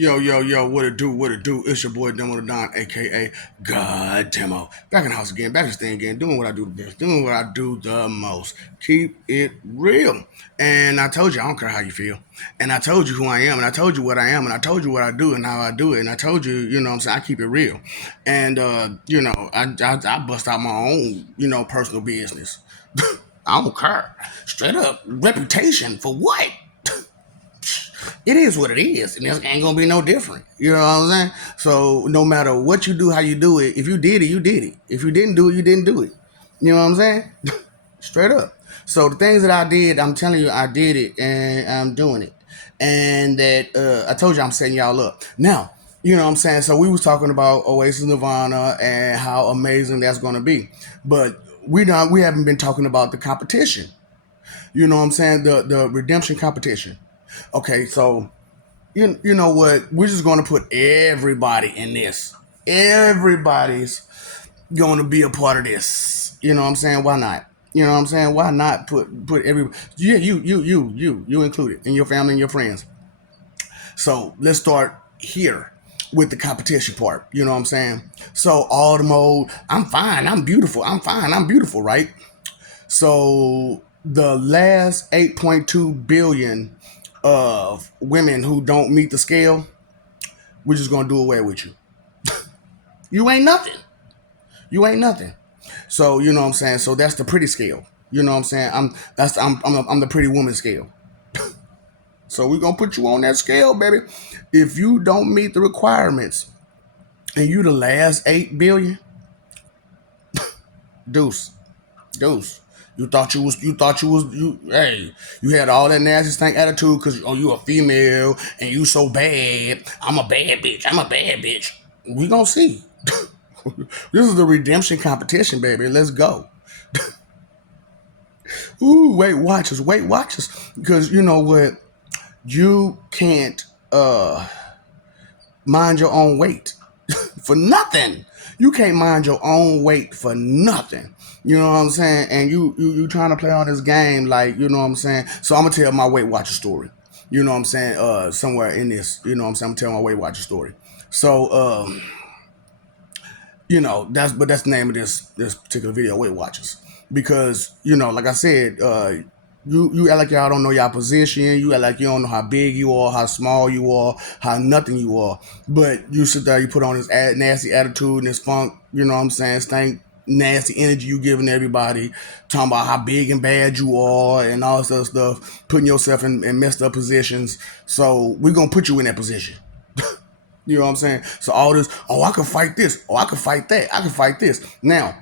Yo, what it do? It's your boy Demo the Don, aka God Demo. Back in the house again, back in this thing again, doing what I do the best, doing what I do the most. Keep it real. And I told you, I don't care how you feel. And I told you who I am, and I told you what I am, and I told you what I do and how I do it. And I told you, what I'm saying, I keep it real. And, I bust out my own, personal business. I don't care. Straight up. Reputation for what? It is what it is, and it ain't gonna be no different. You know what I'm saying? So no matter what you do, how you do it, if you did it, you did it. If you didn't do it, you didn't do it. You know what I'm saying? Straight up. So the things that I did, I'm telling you, I did it, and I'm doing it. And that I told you, I'm setting y'all up. Now, you know what I'm saying? So we was talking about Oasis Nirvana and how amazing that's gonna be, but we haven't been talking about the competition. You know what I'm saying? The redemption competition. Okay, so you know what? We're just going to put everybody in this. Everybody's going to be a part of this. You know what I'm saying? Why not? You know what I'm saying? Why not put every yeah you included in your family and your friends. So let's start here with the competition part. You know what I'm saying? So all the mode, I'm fine, I'm beautiful, I'm fine, I'm beautiful, right? So the last 8.2 billion of women who don't meet the scale, we're just gonna do away with you. You ain't nothing. You ain't nothing. So you know what I'm saying. So that's the pretty scale. You know what I'm saying. I'm the pretty woman scale. So we're gonna put you on that scale, baby. If you don't meet the requirements and you the last 8 billion, deuce, deuce. You had all that nasty stank attitude because you a female and you so bad. I'm a bad bitch. I'm a bad bitch. We gonna see. This is the redemption competition, baby. Let's go. Ooh, Weight Watchers. Because you know what? You can't mind your own weight for nothing. You can't mind your own weight for nothing. You know what I'm saying? And you trying to play on this game like, you know what I'm saying? So I'm gonna tell my Weight Watcher story. You know what I'm saying? Somewhere in this, you know what I'm saying? I'm gonna tell my Weight Watcher story. So that's the name of this particular video, Weight Watchers. Because, like I said, you act like y'all don't know y'all position. You act like you don't know how big you are, how small you are, how nothing you are. But you sit there, you put on this nasty attitude and this funk, you know what I'm saying, stank, nasty energy you giving everybody, talking about how big and bad you are and all this other stuff, putting yourself in messed up positions. So we're going to put you in that position. You know what I'm saying? So all this, oh, I can fight this. Oh, I can fight that. I can fight this. Now,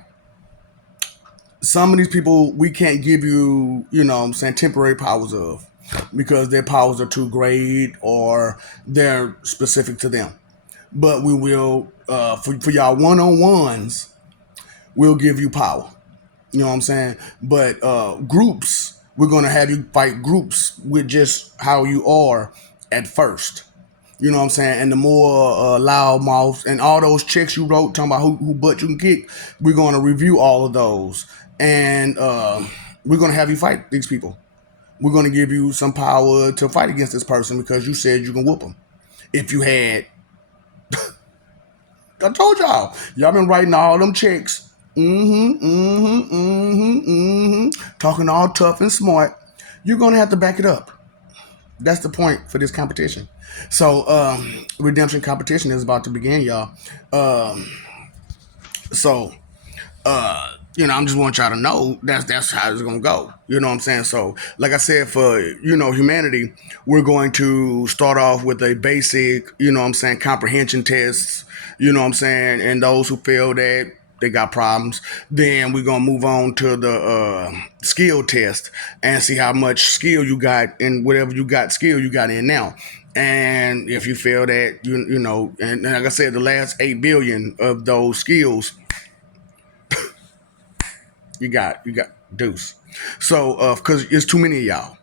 some of these people we can't give you, you know what I'm saying, temporary powers of because their powers are too great or they're specific to them. But we will, for y'all one-on-ones, we'll give you power. You know what I'm saying? But groups, we're going to have you fight groups with just how you are at first. You know what I'm saying? And the more loud mouths and all those checks you wrote talking about who butt you can kick, we're going to review all of those. And we're going to have you fight these people. We're going to give you some power to fight against this person because you said you can whoop them. If you had, I told y'all been writing all them checks. Talking all tough and smart. You're going to have to back it up. That's the point for this competition. So, redemption competition is about to begin, y'all. So, I'm just want y'all to know that's how it's gonna go. You know what I'm saying? So, like I said, for humanity, we're going to start off with a basic, comprehension tests. You know what I'm saying? And those who fail that, they got problems. Then we're gonna move on to the skill test and see how much skill you got in whatever skill you got in now. And if you fail that, and like I said, the last 8 billion of those skills, you got deuce. So because it's too many of y'all.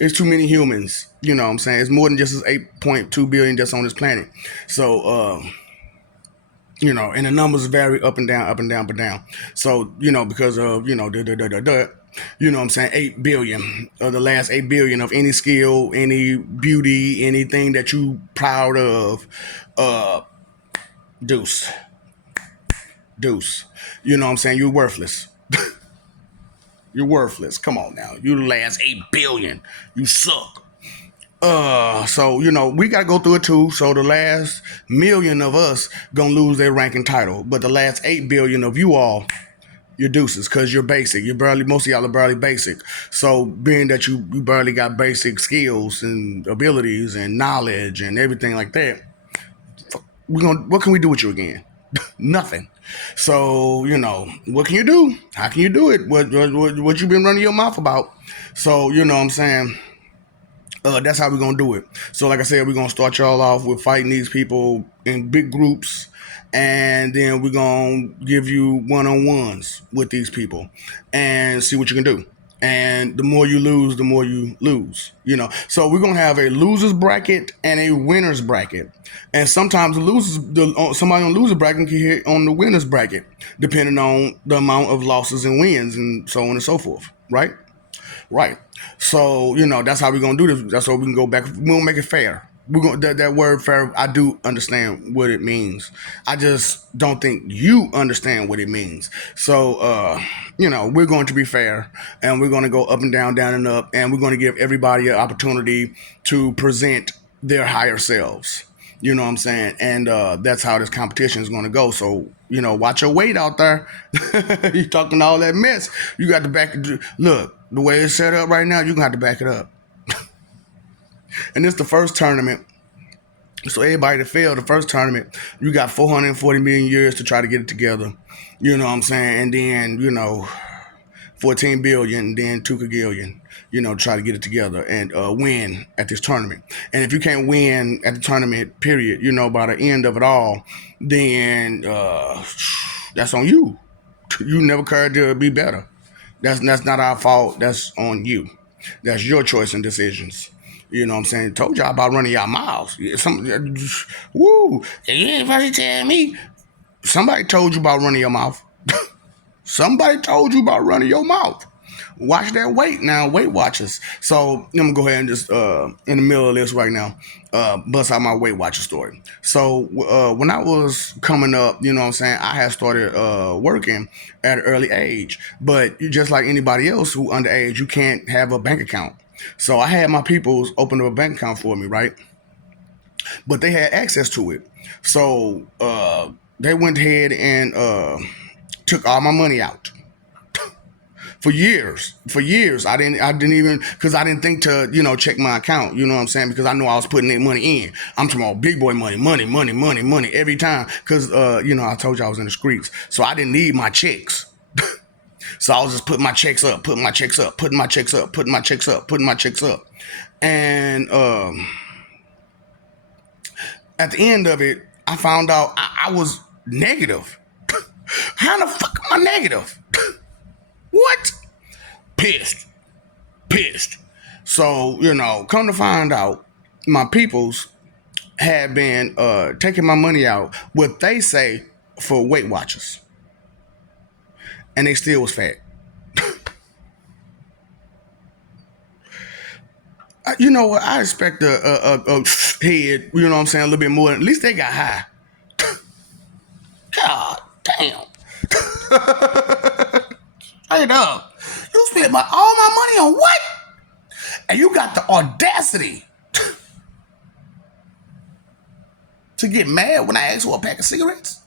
It's too many humans. You know what I'm saying? It's more than just this 8.2 billion just on this planet. So and the numbers vary up and down, up and down, up and down. So, because of, You know what I'm saying? 8 billion of the last 8 billion of any skill, any beauty, anything that you proud of. Uh, deuce, deuce. You know what I'm saying? You're worthless. You're worthless. Come on now. You the last 8 billion. You suck. So we gotta go through it too. So the last million of us gonna lose their ranking title, but the last 8 billion of you all, you're deuces because you're basic. You're barely, most of y'all are barely basic. So being that you barely got basic skills and abilities and knowledge and everything like that, what can we do with you again? Nothing. So what can you do? How can you do it? What you been running your mouth about? So what I'm saying. That's how we're gonna do it. So, like I said, we're gonna start y'all off with fighting these people in big groups, and then we're gonna give you one-on-ones with these people and see what you can do. And the more you lose, the more you lose. So we're gonna have a losers bracket and a winners bracket. And sometimes somebody on the loser bracket can hit on the winners bracket, depending on the amount of losses and wins, and so on and so forth. Right? Right. So that's how we're gonna do this. That's how we can go back. We're gonna make it fair. We're gonna that word fair. I do understand what it means. I just don't think you understand what it means. So we're going to be fair, and we're going to go up and down, down and up, and we're going to give everybody an opportunity to present their higher selves. You know what I'm saying? And that's how this competition is going to go. So, watch your weight out there. You talking all that mess. You got to back it. Look, the way it's set up right now, you're going to have to back it up. And this is the first tournament. So everybody that failed the first tournament, you got 440 million years to try to get it together. You know what I'm saying? And then, 14 billion, and then 2 kagillion, try to get it together and win at this tournament. And if you can't win at the tournament, period, by the end of it all, then that's on you. You never cared to be better. That's not our fault. That's on you. That's your choice and decisions. You know what I'm saying? Told y'all about running y'all mouths. Woo! You ain't fucking tell me. Somebody told you about running your mouth. Somebody told you about running your mouth. Watch that weight now, Weight Watchers. So I'm gonna go ahead and just in the middle of this right now, bust out my Weight Watcher story. So when I was coming up, you know what I'm saying, I had started working at an early age. But just like anybody else who underage, you can't have a bank account. So I had my peoples open up a bank account for me, right? But they had access to it. So they went ahead and took all my money out. For years, I didn't even, because I didn't think to check my account. You know what I'm saying? Because I knew I was putting that money in. I'm talking about big boy money every time. Because I told you I was in the streets, so I didn't need my checks. So I was just putting my checks up, putting my checks up, putting my checks up, putting my checks up, putting my checks up, and at the end of it, I found out I was negative. How the fuck am I negative? What? Pissed. So, come to find out, my peoples had been taking my money out, what they say, for Weight Watchers. And they still was fat. You know what? I expect a head, you know what I'm saying, a little bit more. At least they got high. God damn. Straight up. You spent all my money on what? And you got the audacity to get mad when I ask for a pack of cigarettes?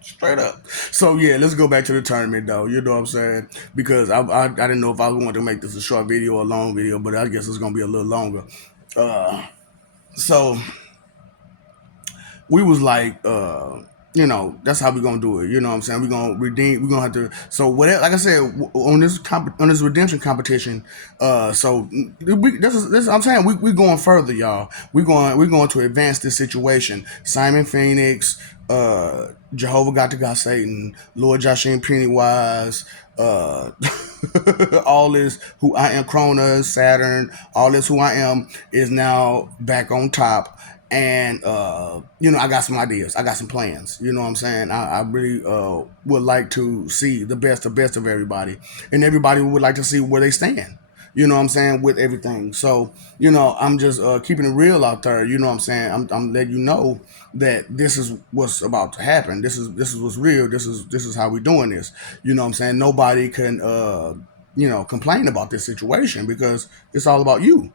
Straight up. So yeah, let's go back to the tournament though. You know what I'm saying? Because I didn't know if I wanted to make this a short video or a long video, but I guess it's gonna be a little longer. So we was like, that's how we gonna do it. You know what I'm saying? We're gonna redeem. We're gonna have to. So whatever. Like I said, on this redemption competition. So I'm saying we going further, y'all. We're going to advance this situation. Simon Phoenix, Jehovah God Satan, Lord Joshua Pennywise, all this who I am, Cronus, Saturn, all this who I am is now back on top. And I got some ideas. I got some plans. You know what I'm saying? I really would like to see the best of everybody, and everybody would like to see where they stand. You know what I'm saying, with everything. So I'm just keeping it real out there. You know what I'm saying? I'm letting you know that this is what's about to happen. This is what's real. This is how we're doing this. You know what I'm saying? Nobody can complain about this situation because it's all about you.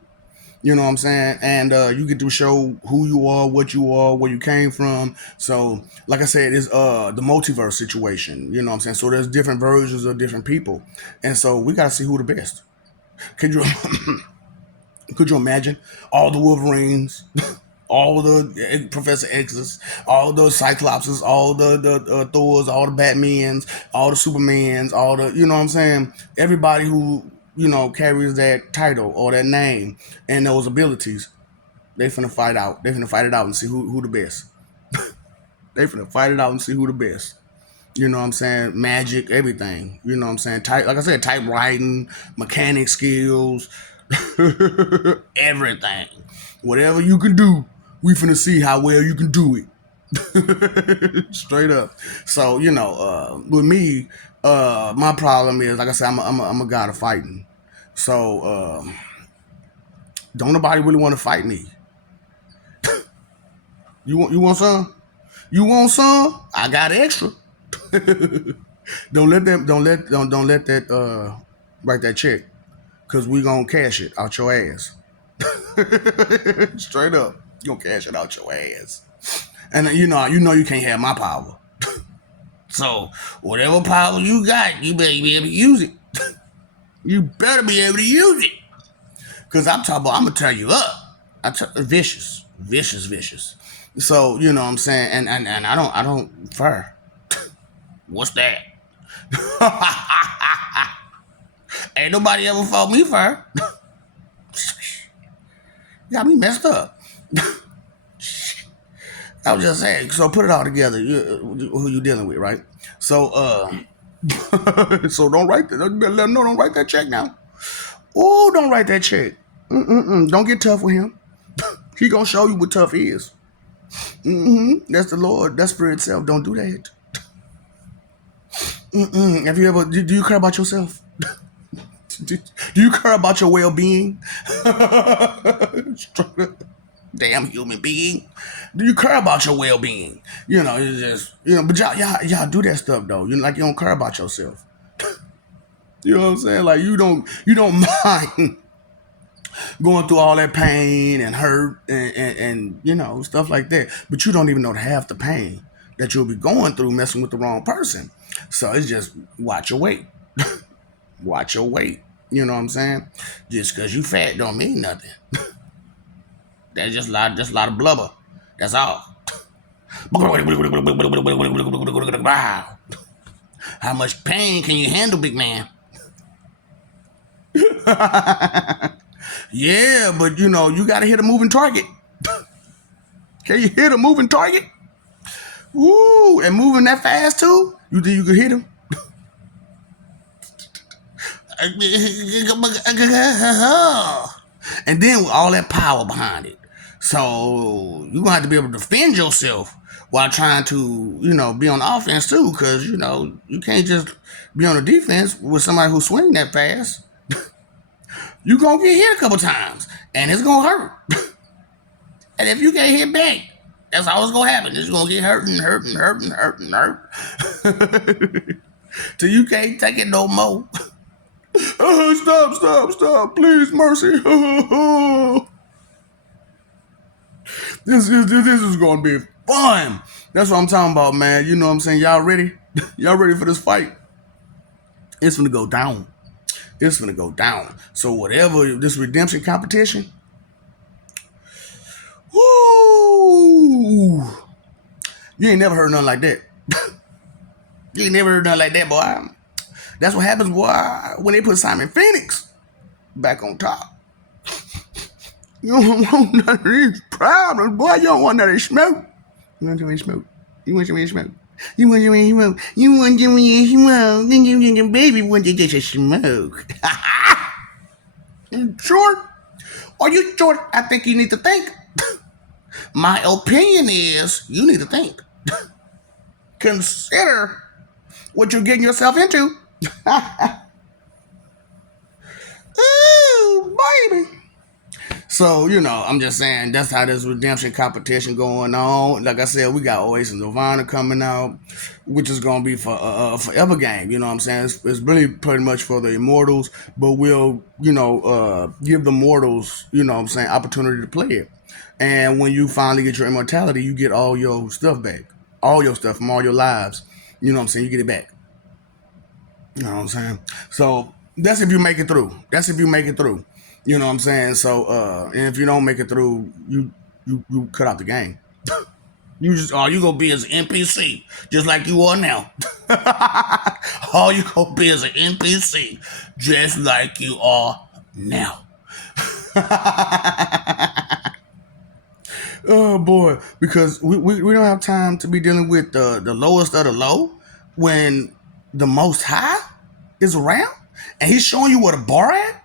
You know what I'm saying? And you get to show who you are, what you are, where you came from. So, like I said, it's the multiverse situation. You know what I'm saying? So there's different versions of different people, and so we gotta see who the best. Could you could you imagine all the Wolverines, all the Professor X's, all the Cyclopses, all the Thors, all the Batmans, all the Supermans, all the what I'm saying? Everybody who carries that title or that name and those abilities, they finna fight out. They finna fight it out and see who the best. They finna fight it out and see who the best. You know what I'm saying? Magic, everything. You know what I'm saying? Like I said, typewriting, mechanic skills, everything. Whatever you can do, we finna see how well you can do it. Straight up. So, with me, my problem is, like I said, I'm a god of fighting. So, don't nobody really want to fight me. You want some? You want some? I got extra. Don't let that write that check, cause we gonna cash it out your ass. Straight up, you gonna cash it out your ass. And you can't have my power. So whatever power you got, you better be able to use it. You better be able to use it, cause I'm gonna tear you up. Vicious, vicious, vicious. So what I'm saying, and I don't fur. What's that? Ain't nobody ever fought me fur. Got me messed up. I was just saying. So put it all together. Who you dealing with, right? So so don't write that. Let them know. Don't write that check now. Oh, don't write that check. Don't get tough with him. He gonna show you what tough is. That's the Lord. That's spirit itself. Don't do that. Have you ever? Do you care about yourself? Do you care about your well-being? Damn human being. Do you care about your well-being? It's just but y'all do that stuff though. Like you don't care about yourself. You know what I'm saying? Like you don't mind going through all that pain and hurt and stuff like that. But you don't even know half the pain that you'll be going through messing with the wrong person. So it's just watch your weight. Watch your weight. You know what I'm saying? Just because you fat don't mean nothing. That's just a lot of blubber. That's all. Wow. How much pain can you handle, big man? Yeah, but you gotta hit a moving target. Can you hit a moving target? Ooh, and moving that fast too? You think you could hit him? And then with all that power behind it. So you're gonna have to be able to defend yourself while trying to, be on offense too, because you can't just be on the defense with somebody who's swinging that fast. You gonna get hit a couple times, and it's gonna hurt. And if you get hit back, that's all it's gonna happen. It's gonna get hurt. Till you can't take it no more. Stop, please, mercy. This is gonna be fun. That's what I'm talking about, man. You know what I'm saying? Y'all ready? Y'all ready for this fight? It's gonna go down. It's gonna go down. So whatever this redemption competition, woo! You ain't never heard nothing like that. You ain't never heard nothing like that, boy. That's what happens, boy, when they put Simon Phoenix back on top. You don't want none of these problems, boy. You don't want none of this smoke. You want some smoke? You want some smoke? You want some smoke? You want some smoke? Then you baby want to get a smoke. Short? Are you short? I think you need to think. My opinion is you need to think. Consider what you're getting yourself into. Ooh, baby. So, I'm just saying that's how this redemption competition going on. Like I said, we got Oasis Nirvana coming out, which is gonna be for a forever game. You know what I'm saying? It's really pretty much for the immortals, but we'll, give the mortals, what I'm saying, opportunity to play it. And when you finally get your immortality, you get all your stuff back. All your stuff from all your lives. You know what I'm saying? You get it back. You know what I'm saying? So that's if you make it through. That's if you make it through. You know what I'm saying? So and if you don't make it through, you cut out the game. You gonna be as an NPC, just like you are now. All you gonna be as an NPC, just like you are now. Oh boy, because we don't have time to be dealing with the lowest of the low when the most high is around and he's showing you where the bar at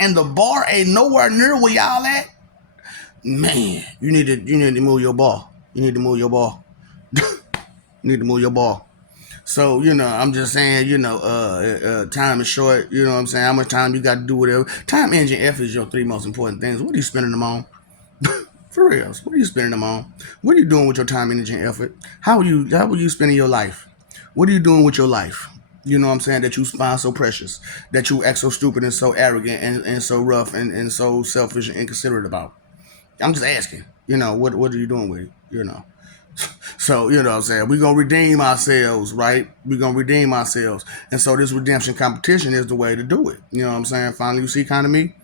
and the bar ain't nowhere near where y'all at. Man, you need to move your ball. You need to move your ball. You need to move your ball. So, I'm just saying, time is short. You know what I'm saying? How much time you got to do whatever. Time, energy, effort is your three most important things. What are you spending them on? For real, what are you spending them on? What are you doing with your time, energy, and effort? How are you spending your life? What are you doing with your life? You know what I'm saying? That you find so precious, that you act so stupid and so arrogant and so rough and so selfish and inconsiderate about. I'm just asking, what are you doing with it? So, what I'm saying? We're going to redeem ourselves, right? We're going to redeem ourselves. And so this redemption competition is the way to do it. You know what I'm saying? Finally, you see kind of me?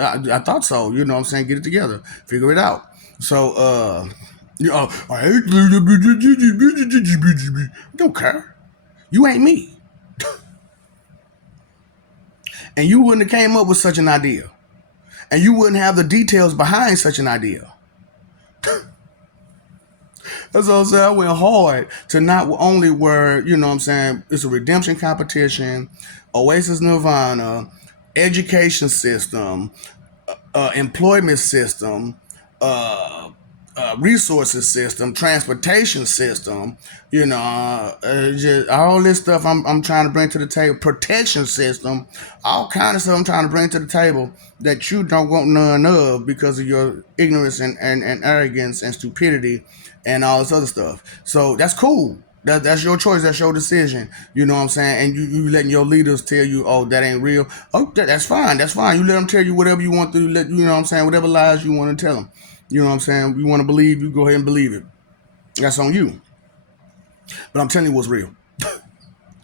I thought so. You know what I'm saying? Get it together. Figure it out. So, I hate don't care. You ain't me. And you wouldn't have came up with such an idea. And you wouldn't have the details behind such an idea. That's what I'm saying. I went hard to not only where, it's a redemption competition, Oasis Nirvana, education system, employment system, resources system, transportation system, just all this stuff I'm trying to bring to the table, protection system, all kind of stuff I'm trying to bring to the table that you don't want none of because of your ignorance and arrogance and stupidity and all this other stuff. So that's cool. That's your choice. That's your decision. You know what I'm saying? And you letting your leaders tell you, oh, that ain't real. Oh, that's fine. That's fine. You let them tell you whatever you want to. You know what I'm saying? Whatever lies you want to tell them. You know what I'm saying? You want to believe, you go ahead and believe it. That's on you. But I'm telling you what's real.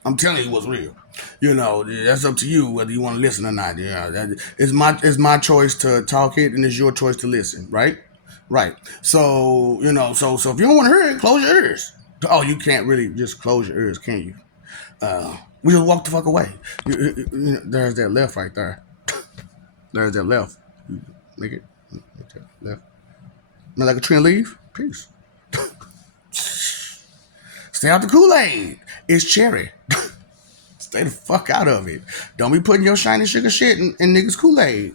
I'm telling you what's real. That's up to you whether you want to listen or not. It's my choice to talk it, and it's your choice to listen. Right? Right. So so if you don't want to hear it, close your ears. Oh, you can't really just close your ears, can you? We just walk the fuck away. There's that left right there. There's that left. Make it left. Not like a tree and leaf? Peace. Stay out the Kool-Aid. It's cherry. Stay the fuck out of it. Don't be putting your shiny sugar shit in niggas' Kool-Aid.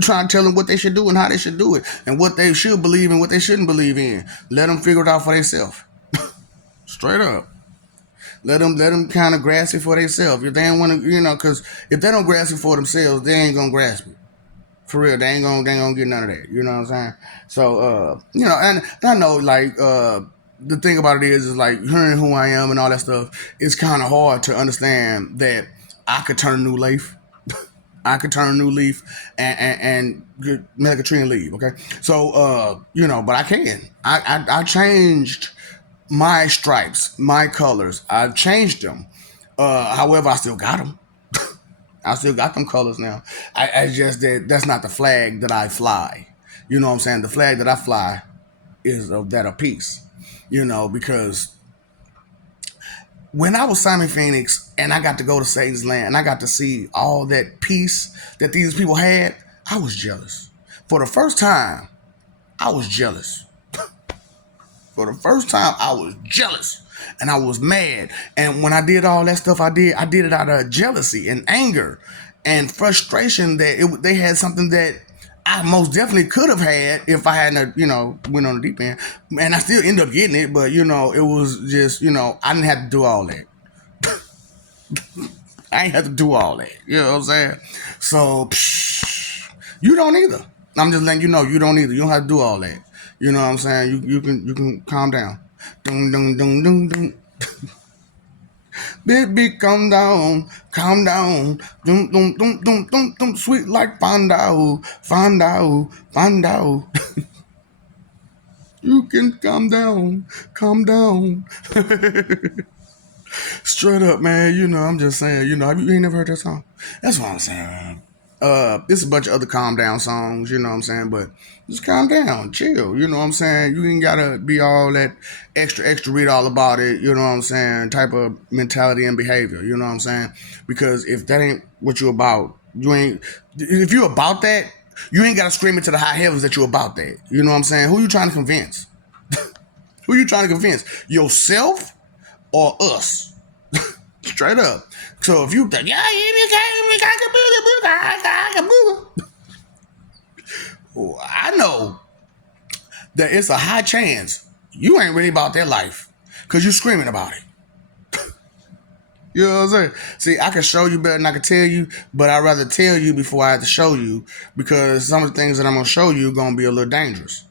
Trying to tell them what they should do and how they should do it. And what they should believe and what they shouldn't believe in. Let them figure it out for themselves. Straight up. Let them kind of grasp it for themselves. If they don't want to, because if they don't grasp it for themselves, they ain't going to grasp it. For real, they ain't gonna get none of that. You know what I'm saying? So, and I know, like, the thing about it is like, hearing who I am and all that stuff, it's kind of hard to understand that I could turn a new leaf. I could turn a new leaf and make a tree and leave, okay? So, but I can. I changed my stripes, my colors. I've changed them. However, I still got them. I still got them colors now. I just that's not the flag that I fly. You know what I'm saying? The flag that I fly is of that of peace. Because when I was Simon Phoenix and I got to go to Satan's land and I got to see all that peace that these people had, I was jealous. For the first time, I was jealous. For the first time, I was jealous. And I was mad. And when I did all that stuff I did it out of jealousy and anger and frustration that they had something that I most definitely could have had if I hadn't, went on the deep end. And I still end up getting it, but, it was just, I didn't have to do all that. I ain't have to do all that. You know what I'm saying? So, you don't either. I'm just letting you know you don't either. You don't have to do all that. You know what I'm saying? You can calm down. Dun, dun, dun, dun, dun. Baby, calm down, calm down. Dum, dum, dum, dum, dum, dum. Sweet like fondue, fondue, fondue. You can calm down, calm down. Straight up, man. I'm just saying. You ain't never heard that song. That's what I'm saying, man. There's a bunch of other calm down songs, you know what I'm saying? But just calm down, chill, you know what I'm saying? You ain't gotta be all that extra, read all about it, you know what I'm saying? Type of mentality and behavior, you know what I'm saying? Because if that ain't what you about, if you about that, you ain't gotta scream it to the high heavens that you about that. You know what I'm saying? Who you trying to convince? Who you trying to convince? Yourself or us? Straight up. So if you think, I know that it's a high chance you ain't really about that life because you screaming about it. You know what I'm saying? See, I can show you better than I can tell you, but I'd rather tell you before I have to show you because some of the things that I'm going to show you are going to be a little dangerous.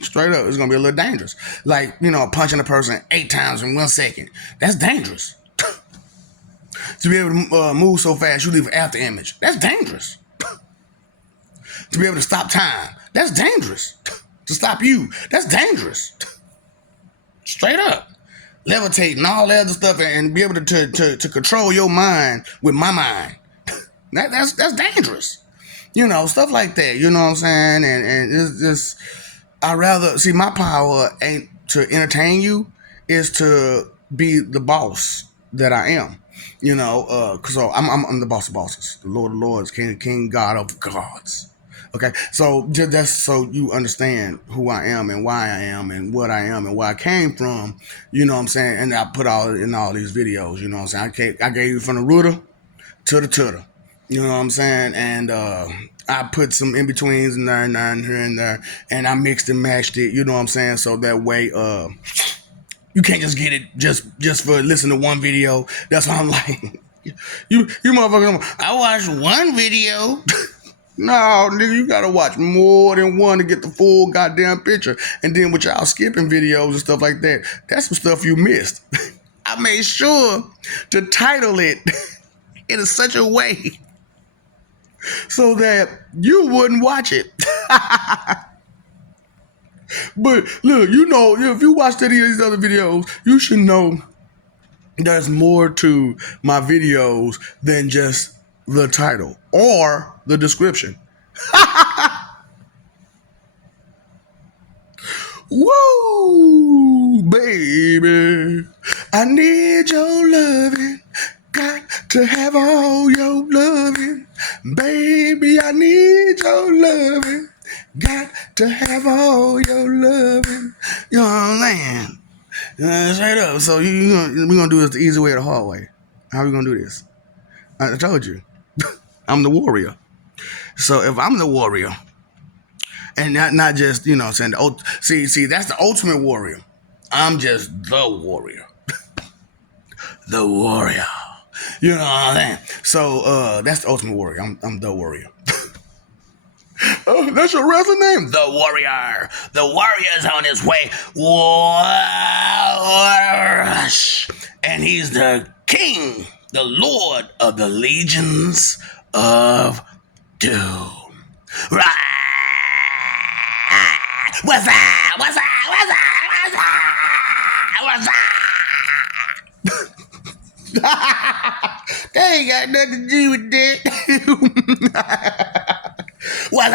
Straight up, it's going to be a little dangerous. Like, punching a person 8 times in 1 second. That's dangerous. To be able to move so fast, you leave an after image. That's dangerous. To be able to stop time. That's dangerous. To stop you. That's dangerous. Straight up. Levitating, all that other stuff, and be able to control your mind with my mind. That's dangerous. Stuff like that. You know what I'm saying? And it's just, I rather, see, my power ain't to entertain you, is to be the boss that I am. Cause I'm the boss of bosses, the Lord of Lords, King God of gods. Okay, so that's so you understand who I am and why I am and what I am and where I came from. You know what I'm saying? And I put all in all these videos. You know what I'm saying? I gave you from the rooter to the tutor. You know what I'm saying? And I put some in betweens and there and here and there, and I mixed and matched it. You know what I'm saying? So that way, you can't just get it just for listening to one video. That's why I'm like, you motherfuckers. I watched one video. No, nigga, you gotta watch more than one to get the full goddamn picture. And then with y'all skipping videos and stuff like that, that's some stuff you missed. I made sure to title it in such a way so that you wouldn't watch it. But look, if you watch any of these other videos, you should know there's more to my videos than just the title or the description. Woo, baby, I need your loving. Got to have all your loving. Baby, I need your loving. Got to have all your loving. You know what I'm saying? Straight up. So we're going to do this the easy way or the hard way. How are we going to do this? I told you. I'm the warrior. So if I'm the warrior, and not just, saying, see, that's the ultimate warrior. I'm just the warrior. The warrior. You know what I'm saying? So that's the ultimate warrior. I'm the warrior. Oh, that's your wrestling name? The Warrior. The Warrior's on his way. And he's the king, the lord of the legions of doom. Right. What's up? What's up? What's up? What's up? What's up? That ain't got nothing to do with that. What's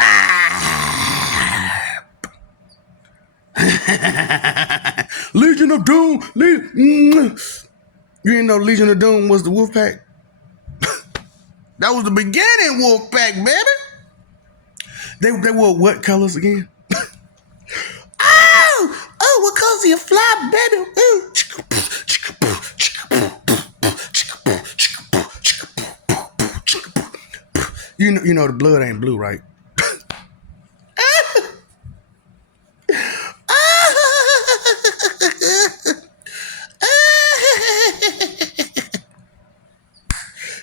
up? Legion of Doom. You didn't know Legion of Doom was the Wolfpack? That was the beginning Wolfpack, baby. They wore what colors again? Oh, what colors are you fly, baby? Ooh. You know the blood ain't blue, right?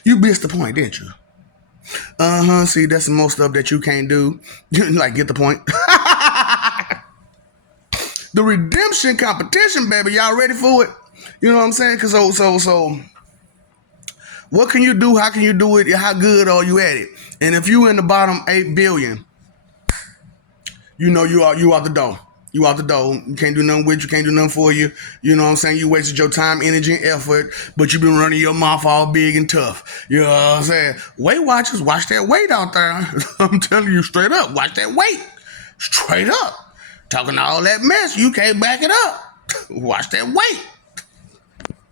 You missed the point, didn't you? See, that's the most stuff that you can't do. Like, get the point? The redemption competition, baby. Y'all ready for it? You know what I'm saying? Cause so what can you do? How can you do it? How good are you at it? And if you in the bottom 8 billion, you know you out the door. You out the door. You can't do nothing with you. Can't do nothing for you. You know what I'm saying? You wasted your time, energy, and effort, but you been running your mouth all big and tough. You know what I'm saying? Weight Watchers, watch that weight out there. I'm telling you straight up, watch that weight. Straight up. Talking all that mess, you can't back it up. Watch that weight.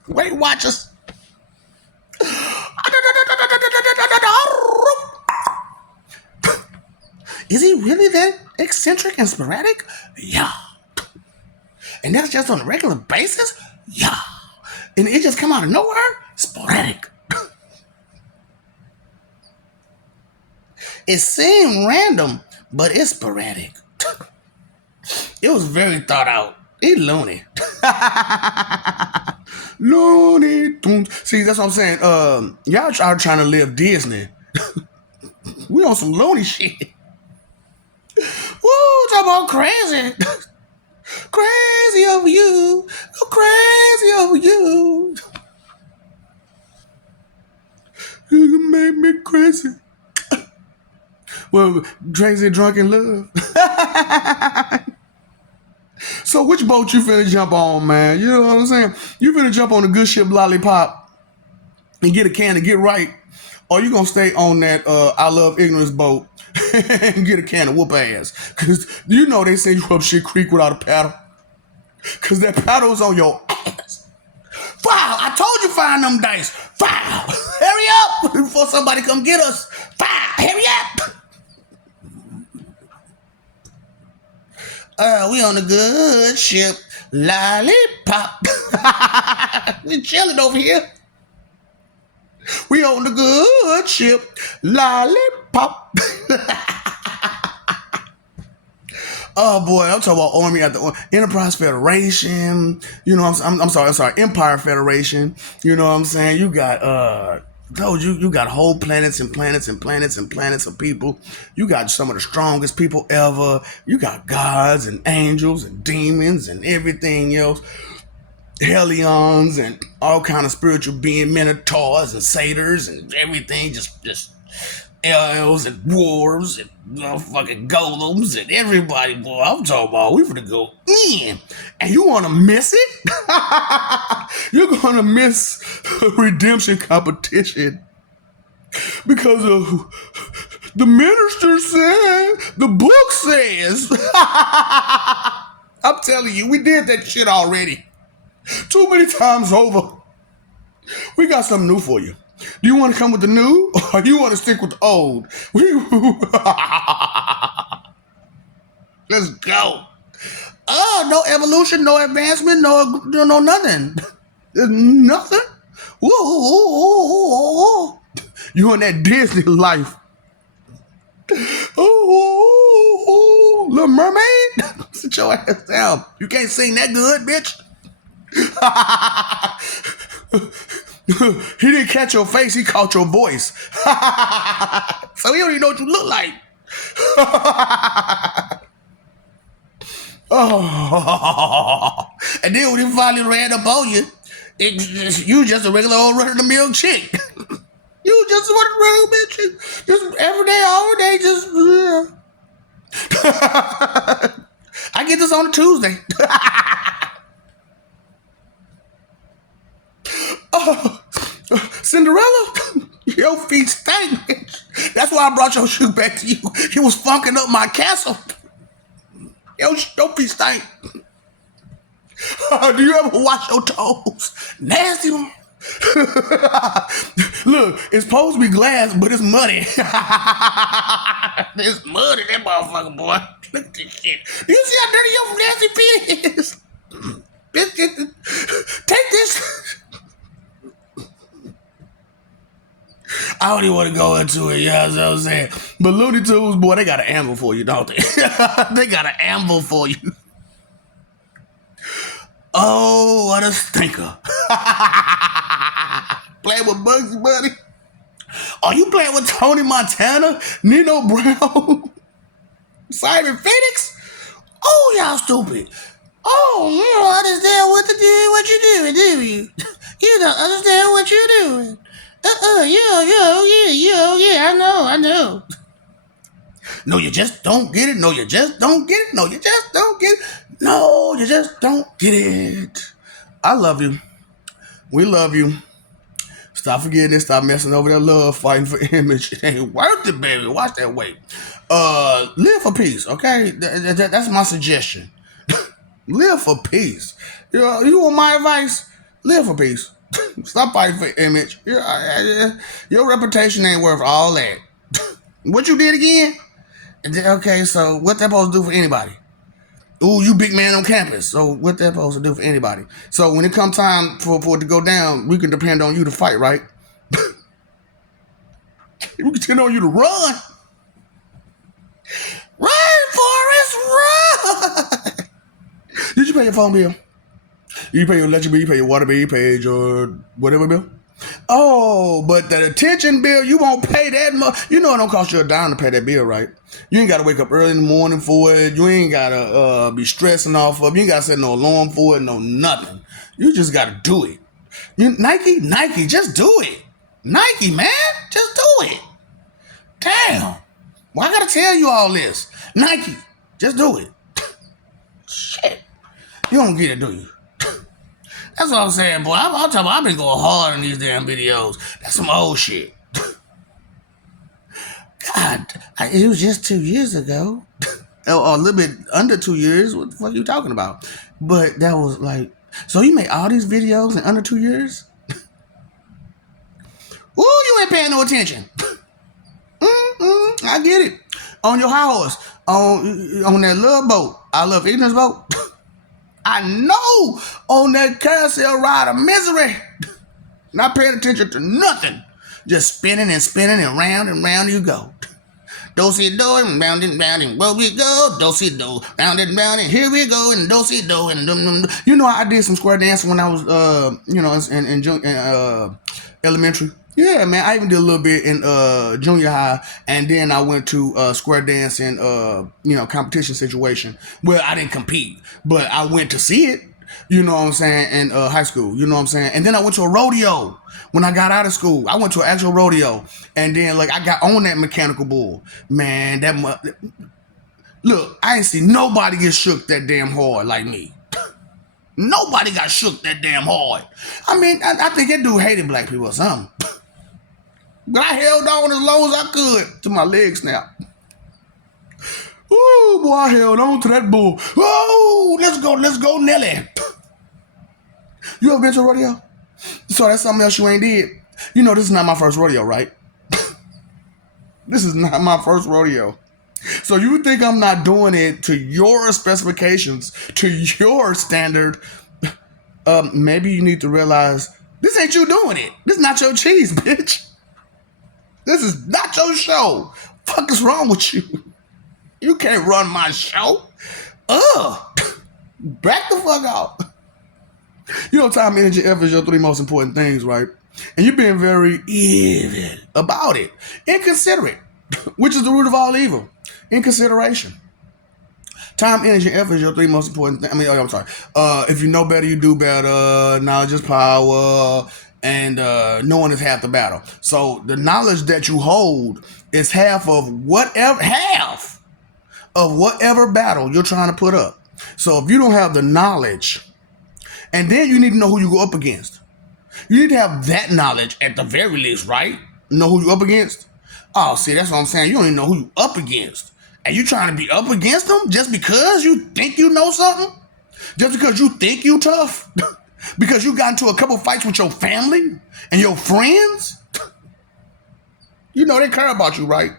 Weight Watchers. Is he really that eccentric and sporadic? Yeah. And that's just on a regular basis? Yeah. And it just come out of nowhere? Sporadic. It seemed random, but it's sporadic. It was very thought out. He loony. Looney Tunes. See, that's what I'm saying. Y'all are trying to live Disney. We on some loony shit. Woo, talk about crazy. Crazy over you. Go crazy over you. You make me crazy. Well, crazy drunk in love. So which boat you finna jump on, man? You know what I'm saying? You finna jump on the good ship Lollipop and get a can to get right, or you gonna stay on that I Love Ignorance boat and get a can of whoop ass? Cause you know they send you up shit creek without a paddle. Cause that paddle's on your ass. Foul! I told you find them dice. Foul! Hurry up before somebody come get us. Foul! Hurry up! We on the good ship Lollipop. We chilling over here. We on the good ship Lollipop. Oh boy, I'm talking about Army at the Enterprise Federation. You know, I'm sorry, Empire Federation. You know what I'm saying? You got you got whole planets and planets and planets and planets of people. You got some of the strongest people ever. You got gods and angels and demons and everything else. Hellions and all kind of spiritual beings, minotaurs and satyrs and everything. Just elves and dwarves and fucking golems and everybody, boy. I'm talking about we finna go in. And you wanna miss it? You're gonna miss redemption competition because of the minister said, the book says. I'm telling you, we did that shit already. Too many times over. We got something new for you. Do you want to come with the new, or you want to stick with the old? Let's go. Oh, no evolution, no advancement, no nothing. There's nothing. Whoa. You in that Disney life. Oh, Little Mermaid. Sit your ass down. You can't sing that good, bitch. He didn't catch your face, he caught your voice. So he don't even know what you look like. Oh. And then when he finally ran up on you, you just a regular old run-of-the-mill chick. You just a run-of-the-mill chick. Just every day, all day, just... I get this on a Tuesday. Cinderella, your feet stank, bitch. That's why I brought your shoe back to you. You was funking up my castle. Your feet stank. Do you ever wash your toes? Nasty one. Look, it's supposed to be glass, but it's muddy. It's muddy, that motherfucker, boy. Look at this shit. Do you see how dirty your nasty feet is? Take this. I don't even want to go into it, you know what I'm saying? But Looney Tunes, boy, they got an anvil for you, don't they? They got an anvil for you. Oh, what a stinker. Playing with Bugsy Bunny? Are you playing with Tony Montana, Nino Brown, Simon Phoenix? Oh, y'all stupid. Oh, you don't understand what you're doing, do you? You don't understand what you're doing. Yeah, I know. No, you just don't get it. No, you just don't get it. No, you just don't get it. No, you just don't get it. I love you. We love you. Stop forgetting it. Stop messing over that love fighting for image. It ain't worth it, baby. Watch that weight. Live for peace, okay? That's my suggestion. Live for peace. You want my advice? Live for peace. Stop fighting for image. Your reputation ain't worth all that. What you did again? Okay, so what that supposed to do for anybody? Ooh, you big man on campus. So what that supposed to do for anybody? So when it come time for it to go down, we can depend on you to fight, right? We can depend on you to run. Run, Forrest, run! Did you pay your phone bill? You pay your electric bill, you pay your water bill, you pay your whatever bill? Oh, but the detention bill, you won't pay that much. You know it don't cost you a dime to pay that bill, right? You ain't got to wake up early in the morning for it. You ain't got to be stressing off of it. You ain't got to set no alarm for it, no nothing. You just got to do it. Nike, just do it. Nike, man, just do it. Damn. Why I got to tell you all this? Nike, just do it. Shit. You don't get it, do you? That's what I'm saying, boy. I'm talking about, I've been going hard on these damn videos. That's some old shit. God, it was just 2 years ago. Or a little bit under 2 years. What the fuck are you talking about? But that was like, so you made all these videos in under 2 years? Ooh, you ain't paying no attention. I get it. On your high horse. On that love boat. I love ignorance boat. I know on that carousel ride of misery, not paying attention to nothing, just spinning and round you go. Do-si-do and round and where we go. Do-si-do, round and here we go, and do-si-do and dum. You know, I did some square dancing when I was, in elementary. Yeah, man, I even did a little bit in junior high, and then I went to square dancing, competition situation where I didn't compete, but I went to see it, you know what I'm saying, in high school, you know what I'm saying, and then I went to a rodeo when I got out of school. I went to an actual rodeo, and then, I got on that mechanical bull. Man, look, I ain't seen nobody get shook that damn hard like me. Nobody got shook that damn hard. I mean, I think that dude hated black people or something. But I held on as long as I could till my leg snapped. Ooh, boy, I held on to that bull. Oh, let's go, Nelly. You ever been to a rodeo? So that's something else you ain't did. You know, this is not my first rodeo, right? This is not my first rodeo. So you think I'm not doing it to your specifications, to your standard? Maybe you need to realize this ain't you doing it. This is not your cheese, bitch. This is not your show. Fuck is wrong with you? You can't run my show. Back the fuck out. You know, time, energy, effort is your 3 most important things, right? And you're being very even about it. Inconsiderate, which is the root of all evil. Inconsideration. Time, energy, effort is your 3 most important things. I'm sorry. If you know better, you do better. Knowledge is power. And knowing is half the battle. So the knowledge that you hold is half of whatever battle you're trying to put up. So if you don't have the knowledge, and then you need to know who you go up against. You need to have that knowledge at the very least, right? Know who you up against? Oh, see, that's what I'm saying. You don't even know who you up against. And you trying to be up against them just because you think you know something? Just because you think you tough? Because you got into a couple fights with your family and your friends? You know they care about you, right?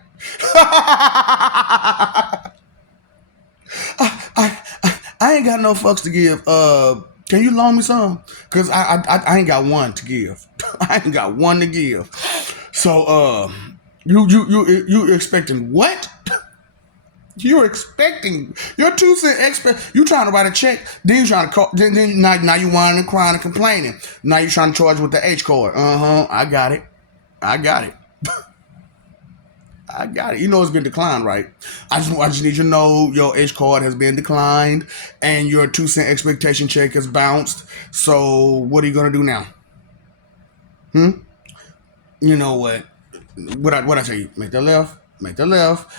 I ain't got no fucks to give. Can you loan me some? Because I ain't got one to give. I ain't got one to give. So you expecting what? You're expecting your 2 cent expect. You trying to write a check, then you trying to call. Then now you whining and crying and complaining. Now you trying to charge with the H card. I got it. I got it. I got it. You know it's been declined, right? I just need you to know your H card has been declined and your 2 cent expectation check has bounced. So what are you gonna do now? You know what? What I tell you? Make that left. Make that left.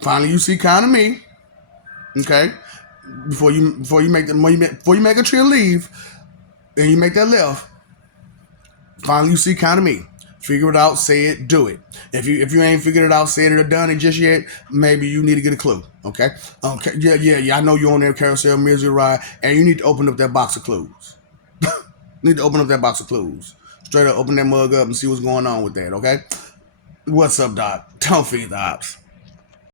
Finally, you see kind of me. Okay. Before you make a tree of leave and you make that left. Finally, you see kind of me. Figure it out, say it, do it. If you ain't figured it out, said it or done it just yet, maybe you need to get a clue. Okay. Okay. Yeah. I know you're on there, Carousel Misery Ride, and you need to open up that box of clues. Need to open up that box of clues. Straight up, open that mug up and see what's going on with that. Okay. What's up, Doc? Don't feed the ops.